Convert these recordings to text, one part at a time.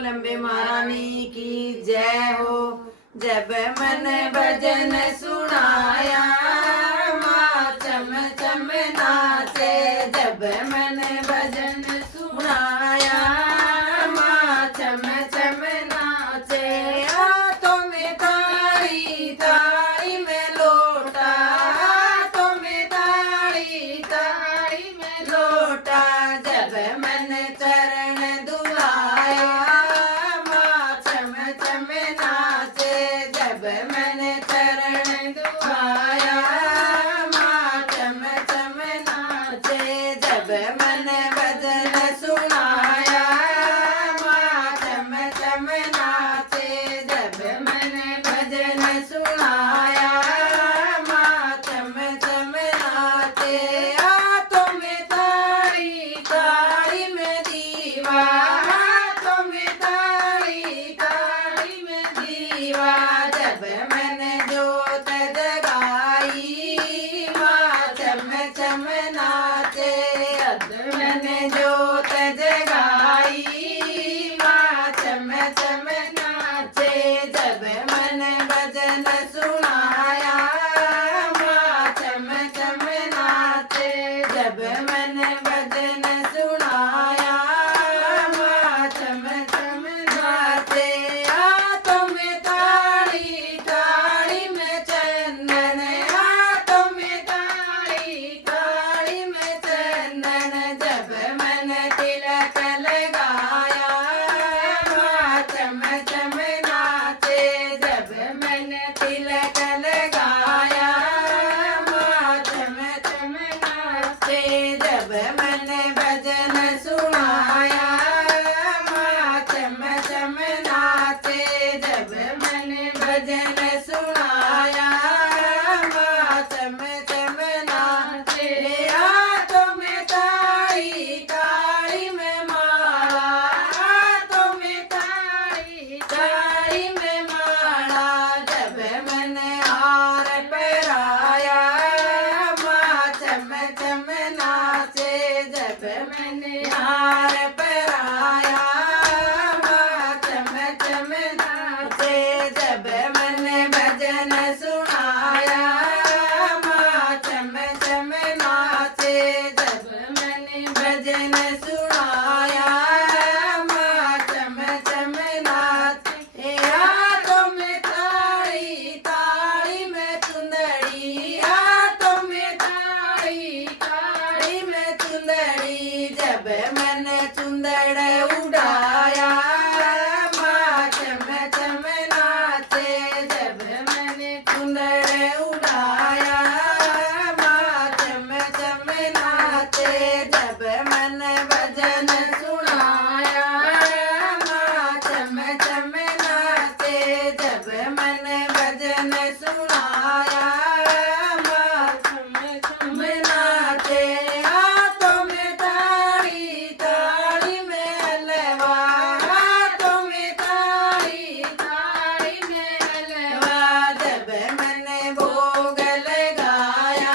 बोल अम्बे महारानी की जय हो। जब मन भजन सुनाया माँ चम चम नाचे, जब मन भजन सुनाया माँ चम चम नाचे। हाथों में ताड़ी ताड़ी में लोटा, हाथों में ताड़ी ताड़ी में लोटा। जब मन चरण दुलाया माँ चम चम नाचे, जब मन चरण दुलाया माँ चम चम नाचे। जब मन भजन सुनाया माँ चम चम नाचे, जब मन भजन सुनाया माँ चम चम नाचे। हाथों में ताड़ी ताड़ी में दीवा, हाथों में ताड़ी ताड़ी में दीवा। जब मैंने जोत जगाई माँ चम चम नाचे, जब मैंने जोत जगाई माँ चम चम नाचे। जब मन भजन सुनाया माँ चम चम नाचे, जब मन भजन सुनाया माँ चम चम नाचे। हाथों में ताड़ी ताड़ी में चंदन, हाथों में ताड़ी ताड़ी में चंदन। जब मन तिलक लगाया माँ चम चम नाचे, जब मन तिलक लगाया माँ चम चम नाचे। जब मन भजन सुनाया माँ चम चम नाचे, जब मन भजन सुनाया माँ चम चम नाचे। हाथों में ताड़ी ताड़ी में माला, हाथों में ताड़ी ताड़ी में माला। जब मन हार पहराया माँ चम चम नाचे, जब मन हार पहराया माँ चम चम नाचे। जब मन भजन सुनाया माँ चम चम नाचे, जब मन भजन सुनाया माँ चम चम नाचे। हाथों में ताड़ी ताड़ी में चुंदड़ी, हाथों में ताड़ी ताड़ी में चुंदड़ी। जब मन चुंदड़ उड़ाया माँ चम चम नाचे, जब मन चुंदड़ उड़ाया माँ चम चम नाचे। जब मन भजन सुनाया माँ चम चम नाचे, जब मन भजन सुनाया माँ चम चम नाचे। हाथों में ताड़ी ताड़ी में हलवा, हाथों में ताड़ी ताड़ी में हलवा। जब मन भोग लगाया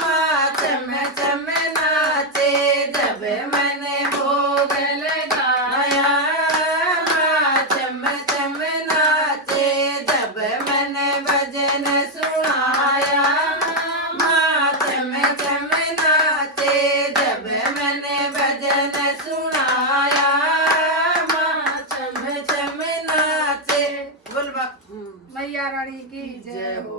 माँ चम चम नाचे, जब मन भोग लगाया माँ चम चम नाचे। जब मन भजन सुनाया माँ चम चम नाचे, जब मन भजन सुनाया माँ चम चम नाचे। बोल बा मैया रानी की जय जय हो। हो।